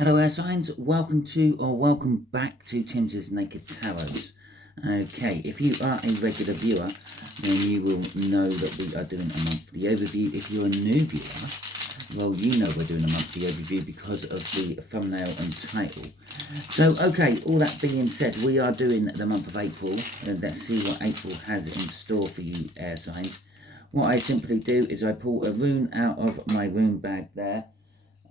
Hello air signs, welcome to or welcome back to Timsy Naked Tarot. Okay, if you are a regular viewer, then you will know that we are doing a monthly overview. If you're a new viewer, well, you know we're doing a monthly overview because of the thumbnail and title. So, okay, all that being said, we are doing the month of April, and let's see what April has in store for you air signs. What I simply do is I pull a rune out of my rune bag there.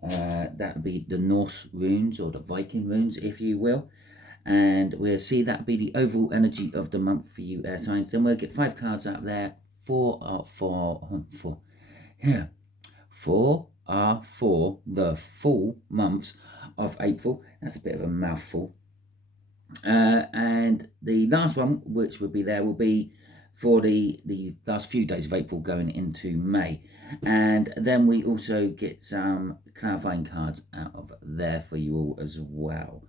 That would be the Norse runes or the Viking runes, if you will, and we'll see that be the overall energy of the month for you air signs. Then we'll get 5 cards out there. Four are for the full months of April. That's a bit of a mouthful. And the last one, which would be there, will be for the last few days of April going into May. And then we also get some clarifying cards out of there for you all as well.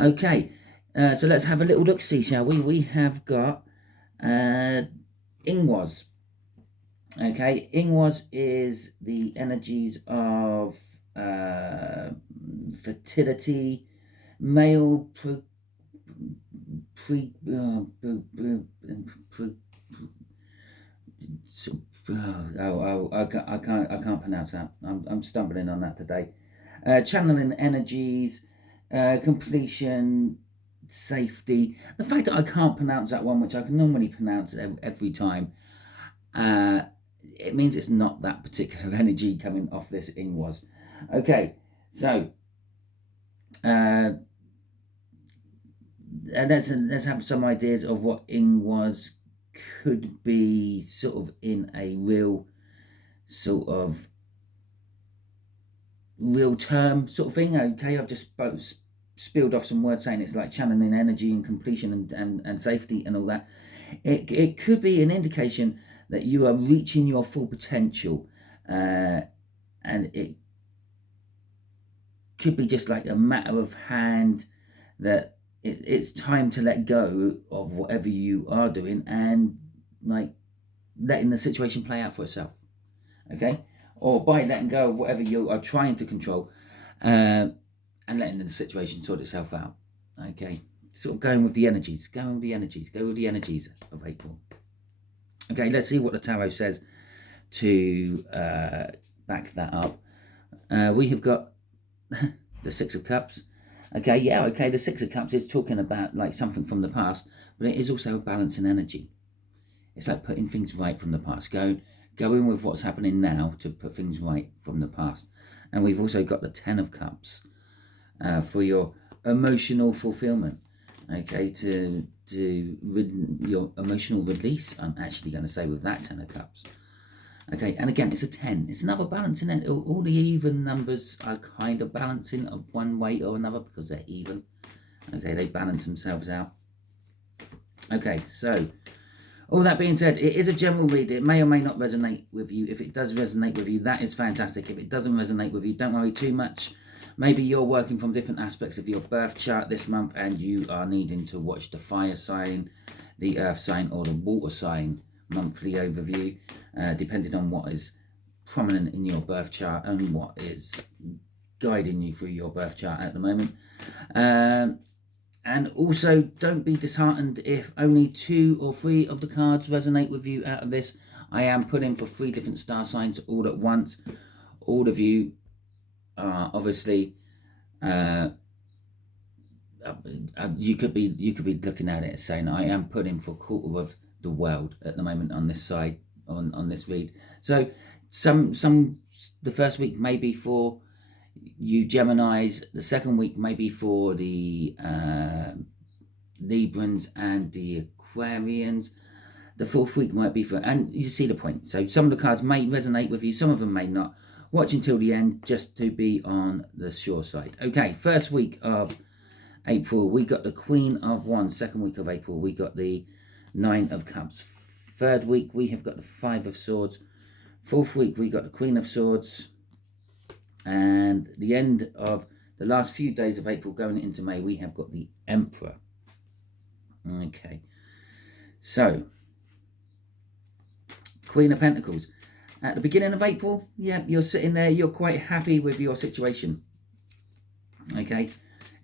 Okay, so let's have a little look-see, shall we? We have got Ingwas. Okay, Ingwas is the energies of fertility, male I can't pronounce that. I'm stumbling on that today. Channeling energies, completion, safety. The fact that I can't pronounce that one, which I can normally pronounce every time, it means it's not that particular energy coming off this Ingwas. Okay, so and let's have some ideas of what Ingwas could be, sort of in a real sort of real term sort of thing. Okay, I've just spilled off some words saying it's like channeling energy and completion and safety and all that. It could be an indication that you are reaching your full potential, and it could be just like a matter of hand that it's time to let go of whatever you are doing and like letting the situation play out for itself. Okay, or by letting go of whatever you are trying to control, and letting the situation sort itself out. Okay, sort of going with the energies, go with the energies of April. Okay, let's see what the tarot says to back that up. We have got the Six of Cups. Okay, yeah, okay, the Six of Cups is talking about like something from the past, but it is also a balancing energy. It's like putting things right from the past, going with what's happening now to put things right from the past. And we've also got the Ten of Cups for your emotional fulfillment. Okay, to your emotional release, I'm actually going to say with that Ten of Cups. Okay, and again, it's a 10. It's another balancing. All the even numbers are kind of balancing of one way or another because they're even. Okay, they balance themselves out. Okay, so all that being said, it is a general read. It may or may not resonate with you. If it does resonate with you, that is fantastic. If it doesn't resonate with you, don't worry too much. Maybe you're working from different aspects of your birth chart this month and you are needing to watch the fire sign, the earth sign, or the water sign monthly overview, depending on what is prominent in your birth chart and what is guiding you through your birth chart at the moment. And also, don't be disheartened if only 2 or 3 of the cards resonate with you out of this. I am putting for 3 different star signs all at once. All of you are obviously you could be looking at it saying I am putting for a quarter of the world at the moment on this side, on this read. So the first week may be for you Geminis, the second week may be for the Librans and the Aquarians, the fourth week might be for, and you see the point. So some of the cards may resonate with you, some of them may not. Watch until the end just to be on the sure side. Okay, first week of April, we got the Queen of Wands. Second week of April, we got the Nine of Cups. Third week, we have got the Five of Swords. Fourth week, we got the Queen of Swords. And the end of the last few days of April going into May, we have got the Emperor. Okay. So, Queen of Pentacles. At the beginning of April, yeah, you're sitting there, you're quite happy with your situation. Okay,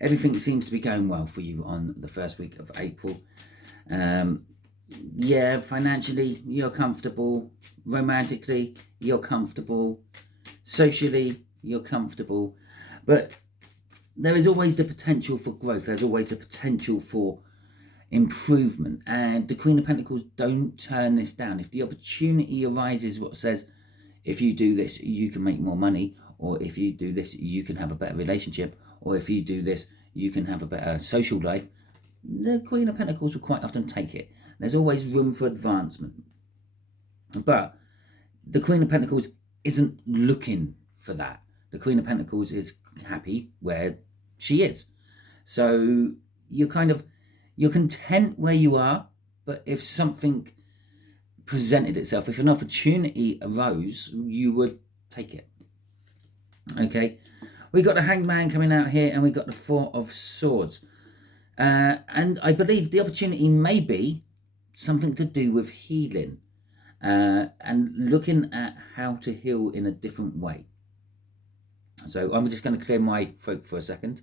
everything seems to be going well for you on the first week of April. Yeah, financially you're comfortable, romantically you're comfortable, socially you're comfortable, but there is always the potential for growth. There's always the potential for improvement, and the Queen of Pentacles, don't turn this down. If the opportunity arises what says, if you do this you can make more money, or if you do this you can have a better relationship, or if you do this you can have a better social life, the Queen of Pentacles will quite often take it. There's always room for advancement. But the Queen of Pentacles isn't looking for that. The Queen of Pentacles is happy where she is. So you're content where you are, but if something presented itself, if an opportunity arose, you would take it. Okay, we got the Hanged Man coming out here, and we got the Four of Swords. And I believe the opportunity may be something to do with healing, and looking at how to heal in a different way. So I'm just going to clear my throat for a second.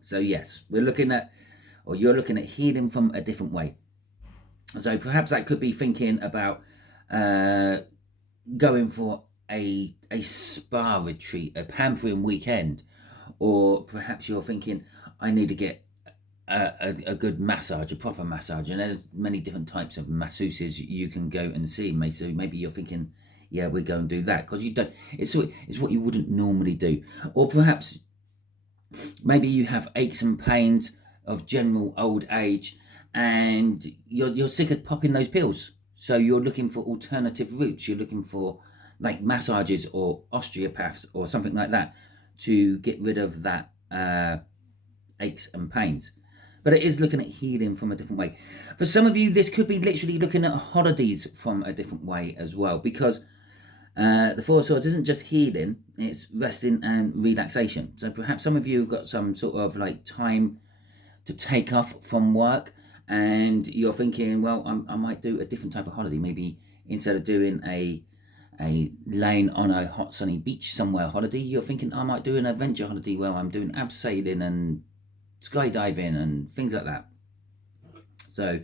So yes, we're looking at, or you're looking at healing from a different way. So perhaps that could be thinking about going for a spa retreat, a pampering weekend, or perhaps you're thinking, I need to get a good massage, a proper massage, and there's many different types of masseuses you can go and see. So maybe you're thinking, yeah, we're going to do that, because you don't. It's what you wouldn't normally do. Or perhaps maybe you have aches and pains of general old age, and you're sick of popping those pills. So you're looking for alternative routes. You're looking for like massages or osteopaths or something like that to get rid of that aches and pains. But it is looking at healing from a different way. For some of you, this could be literally looking at holidays from a different way as well, because the Four of Swords isn't just healing, it's resting and relaxation. So perhaps some of you have got some sort of like time to take off from work, and you're thinking, well, I might do a different type of holiday. Maybe instead of doing a laying on a hot sunny beach somewhere holiday, you're thinking, I might do an adventure holiday where I'm doing abseiling and skydiving and things like that. So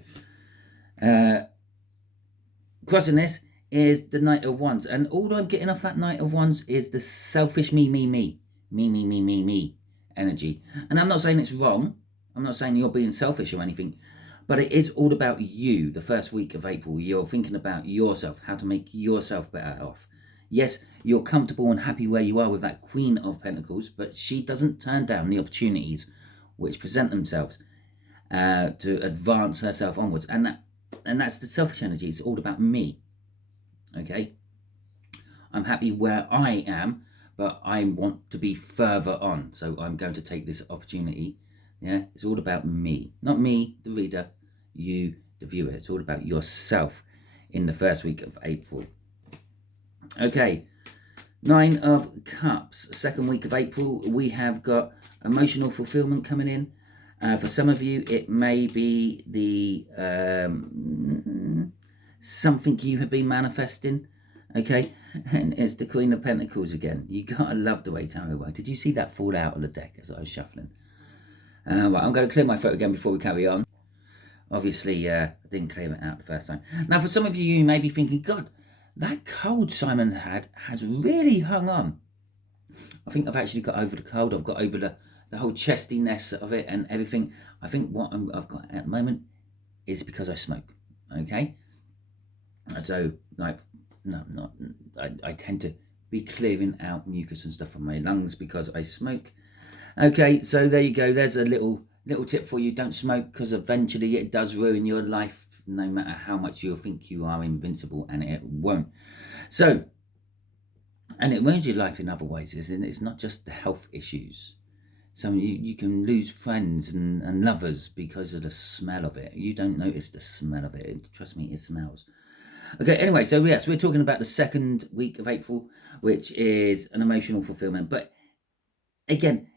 crossing this is the Knight of Wands, and all I'm getting off that Knight of Wands is the selfish me energy. And I'm not saying it's wrong, I'm not saying you're being selfish or anything, but it is all about you. The first week of April, you're thinking about yourself, how to make yourself better off. Yes, you're comfortable and happy where you are with that Queen of Pentacles, but she doesn't turn down the opportunities which present themselves to advance herself onwards. And that's the selfish energy. It's all about me. Okay? I'm happy where I am, but I want to be further on. So I'm going to take this opportunity. Yeah, it's all about me. Not me, the reader, you, the viewer. It's all about yourself in the first week of April. Okay, Nine of Cups, second week of April. We have got emotional fulfillment coming in. For some of you, it may be the something you have been manifesting. Okay, and it's the Queen of Pentacles again. You gotta love the way tarot works. Did you see that fall out of the deck as I was shuffling? Right, I'm going to clear my throat again before we carry on. Obviously, I didn't clear it out the first time. Now, for some of you, you may be thinking, God, that cold Simon had has really hung on. I think I've actually got over the cold. I've got over the whole chestiness of it and everything. I think what I've got at the moment is because I smoke. Okay? So, like, no, not. I tend to be clearing out mucus and stuff from my lungs because I smoke. Okay, so there you go. There's a little tip for you. Don't smoke, because eventually it does ruin your life, no matter how much you think you are invincible, and it won't. So, and it ruins your life in other ways, isn't it? It's not just the health issues. So you can lose friends and lovers because of the smell of it. You don't notice the smell of it. Trust me, it smells. Okay, anyway, so yes, we're talking about the second week of April, which is an emotional fulfillment. But again,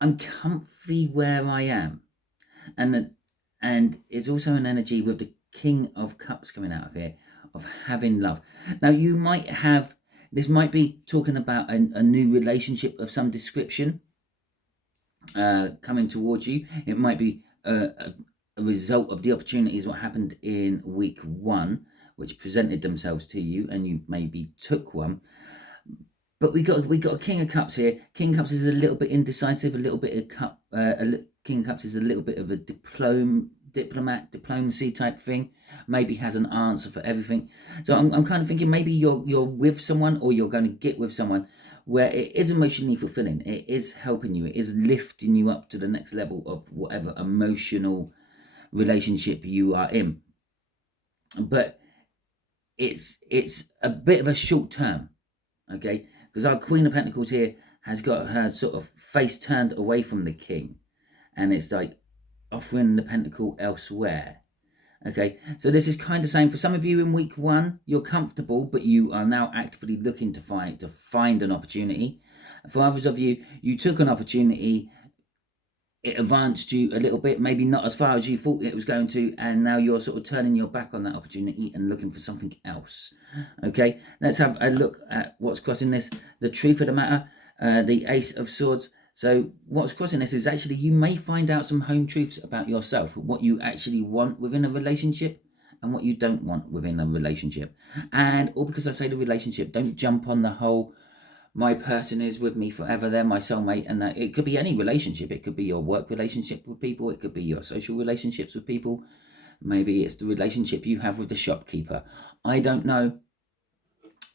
I'm comfy where I am, and it's also an energy with the King of Cups coming out of here, of having love. Now you might have, this might be talking about a new relationship of some description. coming towards you. It might be a result of the opportunities what happened in week 1, which presented themselves to you, and you maybe took one. But we got a King of Cups here. King of Cups is a little bit indecisive, a little bit of King of Cups is a little bit of a diplomacy type thing. Maybe has an answer for everything. So I'm kind of thinking maybe you're with someone, or you're going to get with someone where it is emotionally fulfilling. It is helping you. It is lifting you up to the next level of whatever emotional relationship you are in. But it's a bit of a short term, okay? Because our Queen of Pentacles here has got her sort of face turned away from the King, and it's like offering the Pentacle elsewhere. Okay, so this is kind of saying for some of you in week 1, you're comfortable, but you are now actively looking to find an opportunity. For others of you, you took an opportunity, it advanced you a little bit, maybe not as far as you thought it was going to, and now you're sort of turning your back on that opportunity and looking for something else. Okay, let's have a look at what's crossing this. The truth of the matter, the Ace of Swords. So what's crossing this is actually you may find out some home truths about yourself, what you actually want within a relationship and what you don't want within a relationship. And all because I say the relationship, don't jump on the whole my person is with me forever, they're my soulmate, and that it could be any relationship. It could be your work relationship with people, it could be your social relationships with people, maybe it's the relationship you have with the shopkeeper. I don't know,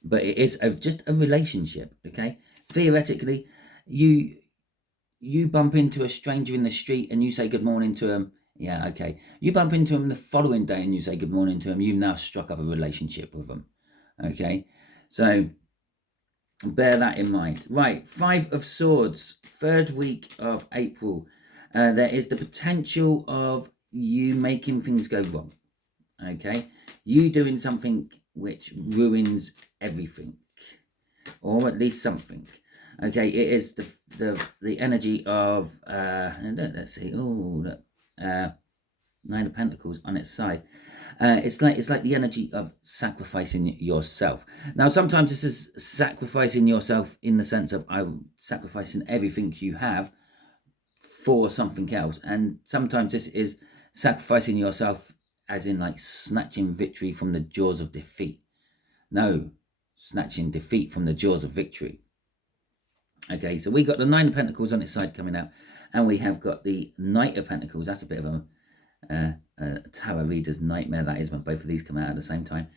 but it is just a relationship. Okay, theoretically, you bump into a stranger in the street and you say good morning to him. Yeah, okay. You bump into him the following day and you say good morning to him. You've now struck up a relationship with them. Okay, so bear that in mind. Right, 5 of Swords, 3rd week of April. There is the potential of you making things go wrong. Okay, you doing something which ruins everything, or at least something. Okay, it is the energy of let's see. Oh, look, 9 of Pentacles on its side. It's like the energy of sacrificing yourself. Now, sometimes this is sacrificing yourself in the sense of sacrificing everything you have for something else, and sometimes this is sacrificing yourself as in like snatching victory from the jaws of defeat. No, snatching defeat from the jaws of victory. Okay, so we got the 9 of Pentacles on its side coming out, and we have got the Knight of Pentacles. That's a bit of a tarot reader's nightmare, that is, when both of these come out at the same time.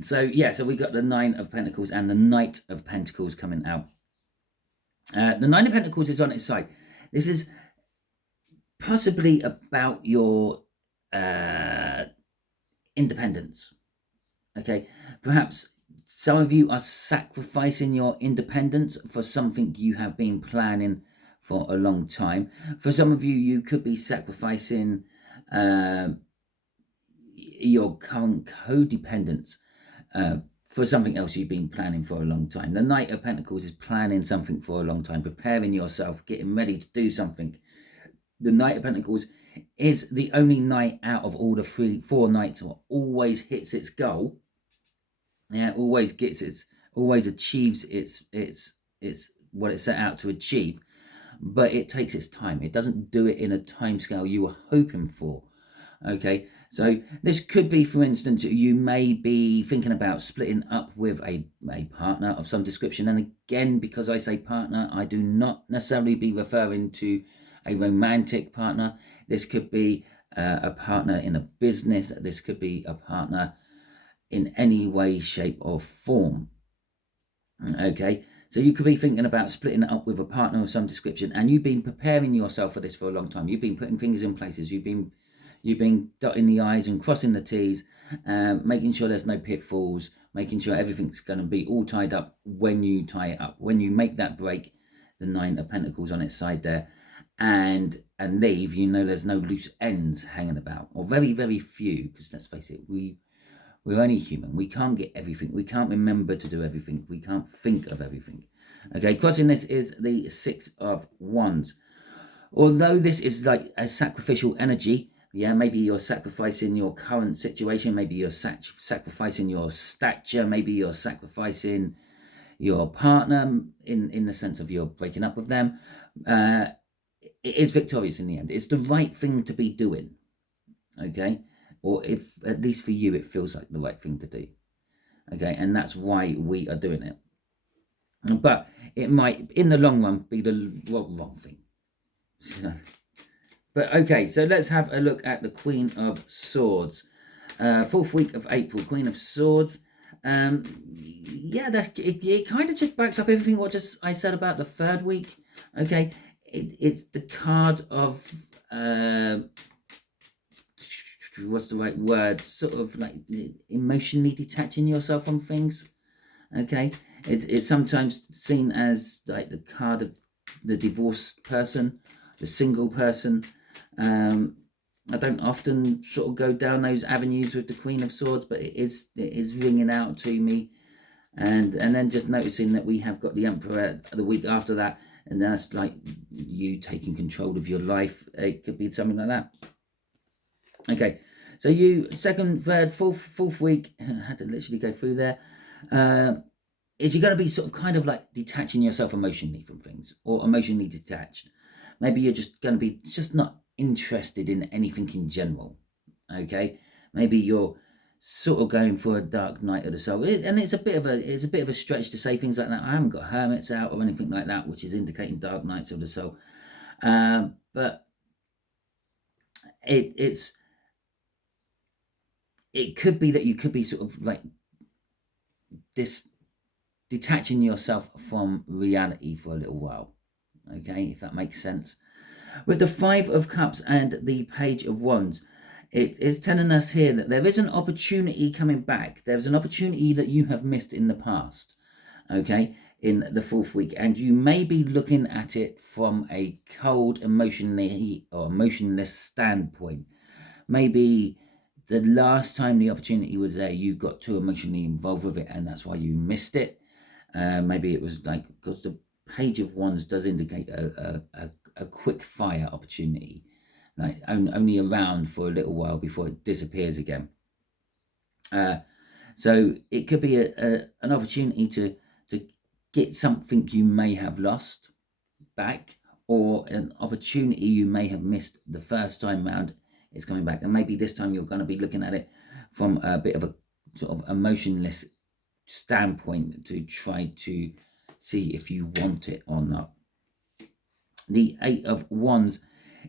So we got the 9 of Pentacles and the Knight of Pentacles coming out. The 9 of Pentacles is on its side. This is possibly about your independence. Okay, perhaps some of you are sacrificing your independence for something you have been planning for a long time. For some of you, you could be sacrificing your current codependence for something else you've been planning for a long time. The Knight of Pentacles is planning something for a long time, preparing yourself, getting ready to do something. The Knight of Pentacles is the only knight out of all the 4 knights who always hits its goal. Yeah, always achieves its what it set out to achieve, but it takes its time. It doesn't do it in a time scale you were hoping for. Okay, so this could be, for instance, you may be thinking about splitting up with a partner of some description. And again, because I say partner, I do not necessarily be referring to a romantic partner. This could be a partner in a business. This could be a partner in any way, shape, or form. Okay, so you could be thinking about splitting it up with a partner of some description, and you've been preparing yourself for this for a long time. You've been putting things in places. You've been dotting the I's and crossing the T's, making sure there's no pitfalls, making sure everything's going to be all tied up when you tie it up. When you make that break, the 9 of Pentacles on its side there, and leave, you know there's no loose ends hanging about, or very, very few, because let's face it, we're only human. We can't get everything. We can't remember to do everything. We can't think of everything. Okay, crossing this is the 6 of Wands. Although this is like a sacrificial energy, yeah, maybe you're sacrificing your current situation. Maybe you're sacrificing your stature. Maybe you're sacrificing your partner in the sense of you're breaking up with them. it is victorious in the end. It's the right thing to be doing, okay? Or if, at least for you, it feels like the right thing to do, okay? And that's why we are doing it. But it might, in the long run, be the wrong thing. But okay, so let's have a look at the Queen of Swords. 4th week of April, Queen of Swords. Yeah, it kind of just backs up everything what I said about the 3rd week. Okay, it's the card of what's the right word? Sort of like emotionally detaching yourself from things. Okay, it's sometimes seen as like the card of the divorced person, the single person. I don't often sort of go down those avenues with the Queen of Swords, but it is ringing out to me. And then just noticing that we have got the Emperor the week after that, and that's like you taking control of your life. It could be something like that. Okay, so you 2nd, 3rd, 4th week, I had to literally go through there. Is you're going to be sort of kind of like detaching yourself emotionally from things, or emotionally detached. Maybe you're just going to be just not interested in anything in general. Okay, maybe you're sort of going for a dark night of the soul, and it's a bit of a stretch to say things like that. I haven't got hermits out or anything like that, which is indicating dark nights of the soul. But it could be that you could be sort of like detaching yourself from reality for a little while. Okay, if that makes sense. With the 5 of Cups and the Page of Wands, it is telling us here that there is an opportunity coming back. There's an opportunity that you have missed in the past, okay, in the 4th week. And you may be looking at it from a cold, emotionless standpoint. Maybe the last time the opportunity was there, you got too emotionally involved with it, and that's why you missed it. Maybe it was like, because the Page of Wands does indicate a quick fire opportunity, like only around for a little while before it disappears again. So it could be an opportunity to get something you may have lost back, or an opportunity you may have missed the first time round. It's coming back, and maybe this time you're going to be looking at it from a bit of a sort of emotionless standpoint to try to see if you want it or not. The 8 of Wands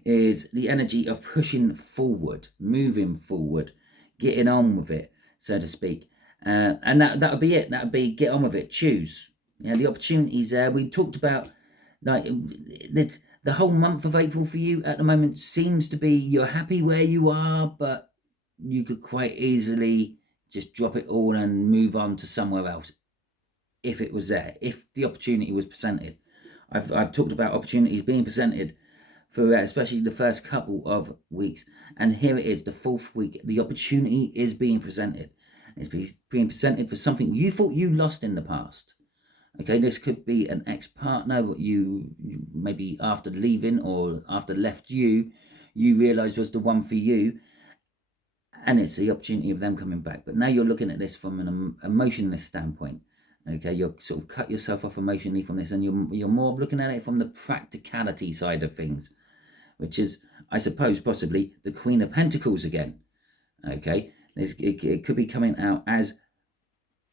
is the energy of pushing forward, moving forward, getting on with it, so to speak. And that would be it. That would be get on with it. Choose. Yeah, the opportunities there. We talked about like the whole month of April for you at the moment seems to be you're happy where you are, but you could quite easily just drop it all and move on to somewhere else if it was there, if the opportunity was presented. I've talked about opportunities being presented for especially the first couple of weeks, and here it is, the 4th week. The opportunity is being presented. It's being presented for something you thought you lost in the past. Okay, this could be an ex-partner that you maybe after leaving or after left you realised was the one for you, and it's the opportunity of them coming back. But now you're looking at this from an emotionless standpoint. Okay, you're sort of cut yourself off emotionally from this, and you're more looking at it from the practicality side of things, which is, I suppose, possibly the Queen of Pentacles again. Okay, it could be coming out as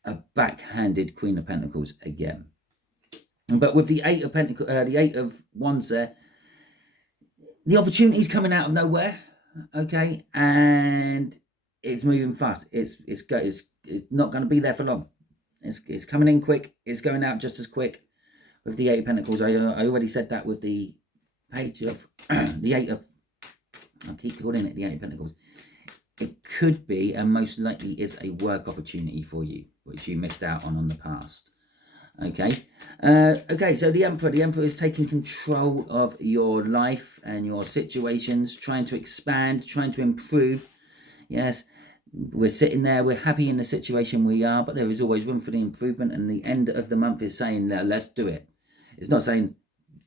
a backhanded Queen of Pentacles again. But with the 8 of Pentacles, the 8 of Wands there, the opportunity is coming out of nowhere. Okay, and it's moving fast. It's not going to be there for long. It's coming in quick. It's going out just as quick. With the 8 of Pentacles, I already said that with the Page of the 8 of. I keep calling it the 8 of Pentacles. It could be, and most likely is, a work opportunity for you, which you missed out on the past. Okay. Okay. So the Emperor is taking control of your life and your situations, trying to expand, trying to improve. Yes. We're sitting there, we're happy in the situation we are, but there is always room for the improvement, and the end of the month is saying, let's do it. It's not saying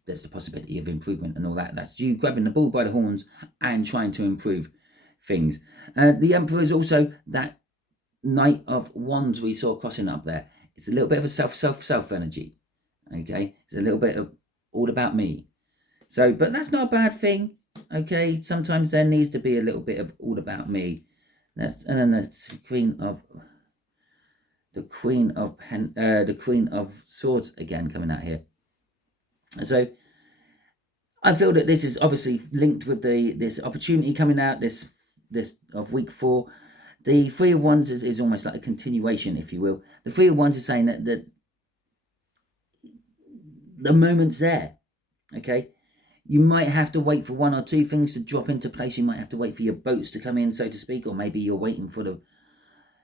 there's the possibility of improvement and all that. That's you grabbing the bull by the horns and trying to improve things. The Emperor is also that Knight of Wands we saw crossing up there. It's a little bit of a self energy. Okay, it's a little bit of all about me. So, but that's not a bad thing. Okay, sometimes there needs to be a little bit of all about me. And then the Queen of Swords again coming out here. So I feel that this is obviously linked with this opportunity coming out this of week 4. The Three of Wands is almost like a continuation, if you will. The Three of Wands is saying that the moment's there. Okay, you might have to wait for 1 or 2 things to drop into place. You might have to wait for your boats to come in, so to speak, or maybe you're waiting for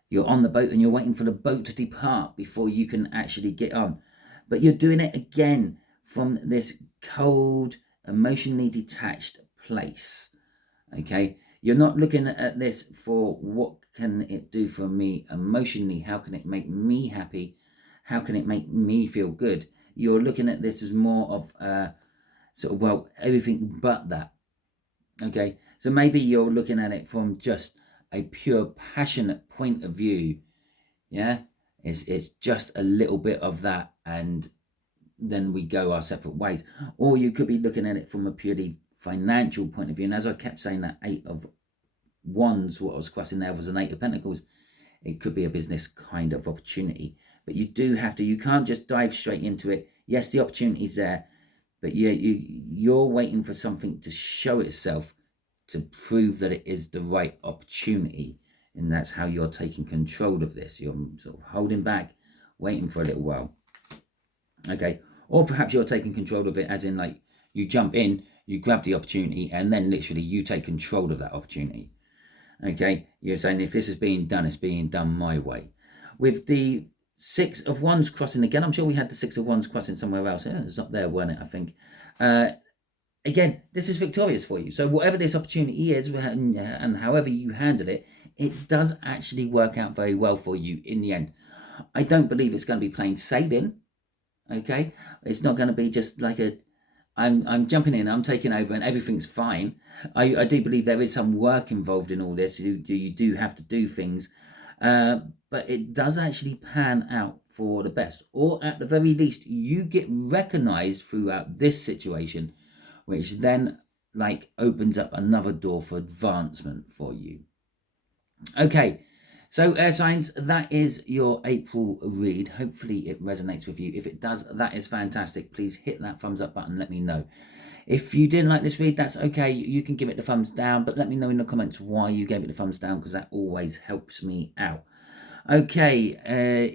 you're on the boat and you're waiting for the boat to depart before you can actually get on. But you're doing it again from this cold, emotionally detached place. Okay, you're not looking at this for what can it do for me emotionally, how can it make me happy, how can it make me feel good. You're looking at this as more of sort of, well, everything but that. Okay, so maybe you're looking at it from just a pure passionate point of view. Yeah, it's just a little bit of that, and then we go our separate ways. Or you could be looking at it from a purely financial point of view. And as I kept saying, that 8 of Wands, what I was crossing there was an 8 of Pentacles. It could be a business kind of opportunity, but you do have to, you can't just dive straight into it. Yes, the opportunity's there, but you're waiting for something to show itself to prove that it is the right opportunity. And that's how you're taking control of this. You're sort of holding back, waiting for a little while. Okay, or perhaps you're taking control of it as in, like, you jump in, you grab the opportunity, and then literally you take control of that opportunity. Okay, you're saying if this is being done, it's being done my way. With the 6 of Wands crossing again, I'm sure we had the 6 of Wands crossing somewhere else. Yeah, it's up there, wasn't it, I think. Again, this is victorious for you. So whatever this opportunity is, and however you handle it, it does actually work out very well for you in the end. I don't believe it's going to be plain sailing. Okay, it's not going to be just like I'm jumping in, I'm taking over, and everything's fine. I do believe there is some work involved in all this. You do have to do things, but it does actually pan out for the best, or at the very least, you get recognized throughout this situation, which then opens up another door for advancement for you. Okay, so air signs, that is your April read. Hopefully it resonates with you. If it does, that is fantastic. Please hit that thumbs up button, let me know. If you didn't like this read, that's okay. You can give it the thumbs down, but let me know in the comments why you gave it the thumbs down, because that always helps me out. Okay,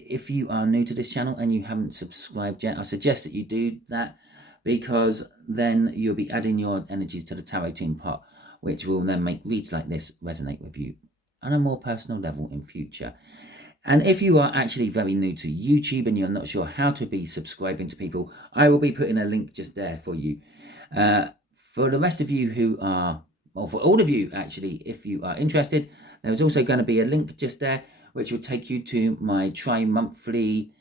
if you are new to this channel and you haven't subscribed yet, I suggest that you do that, because then you'll be adding your energies to the tarot team pot, which will then make reads like this resonate with you on a more personal level in future. And if you are actually very new to YouTube and you're not sure how to be subscribing to people, I will be putting a link just there for you. For the rest of you who are, or for all of you actually, if you are interested, there is also going to be a link just there which will take you to my tri-monthly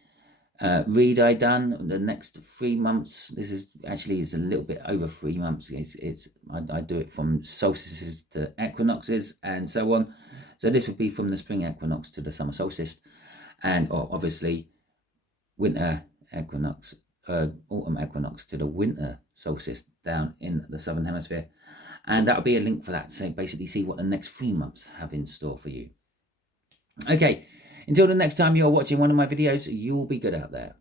read I done the next 3 months. This is actually a little bit over 3 months. I do it from solstices to equinoxes and so on. So this would be from the spring equinox to the summer solstice, and obviously winter equinox, autumn equinox to the winter solstice down in the southern hemisphere. And that'll be a link for that. So basically see what the next 3 months have in store for you. Okay, until the next time you're watching one of my videos, you'll be good out there.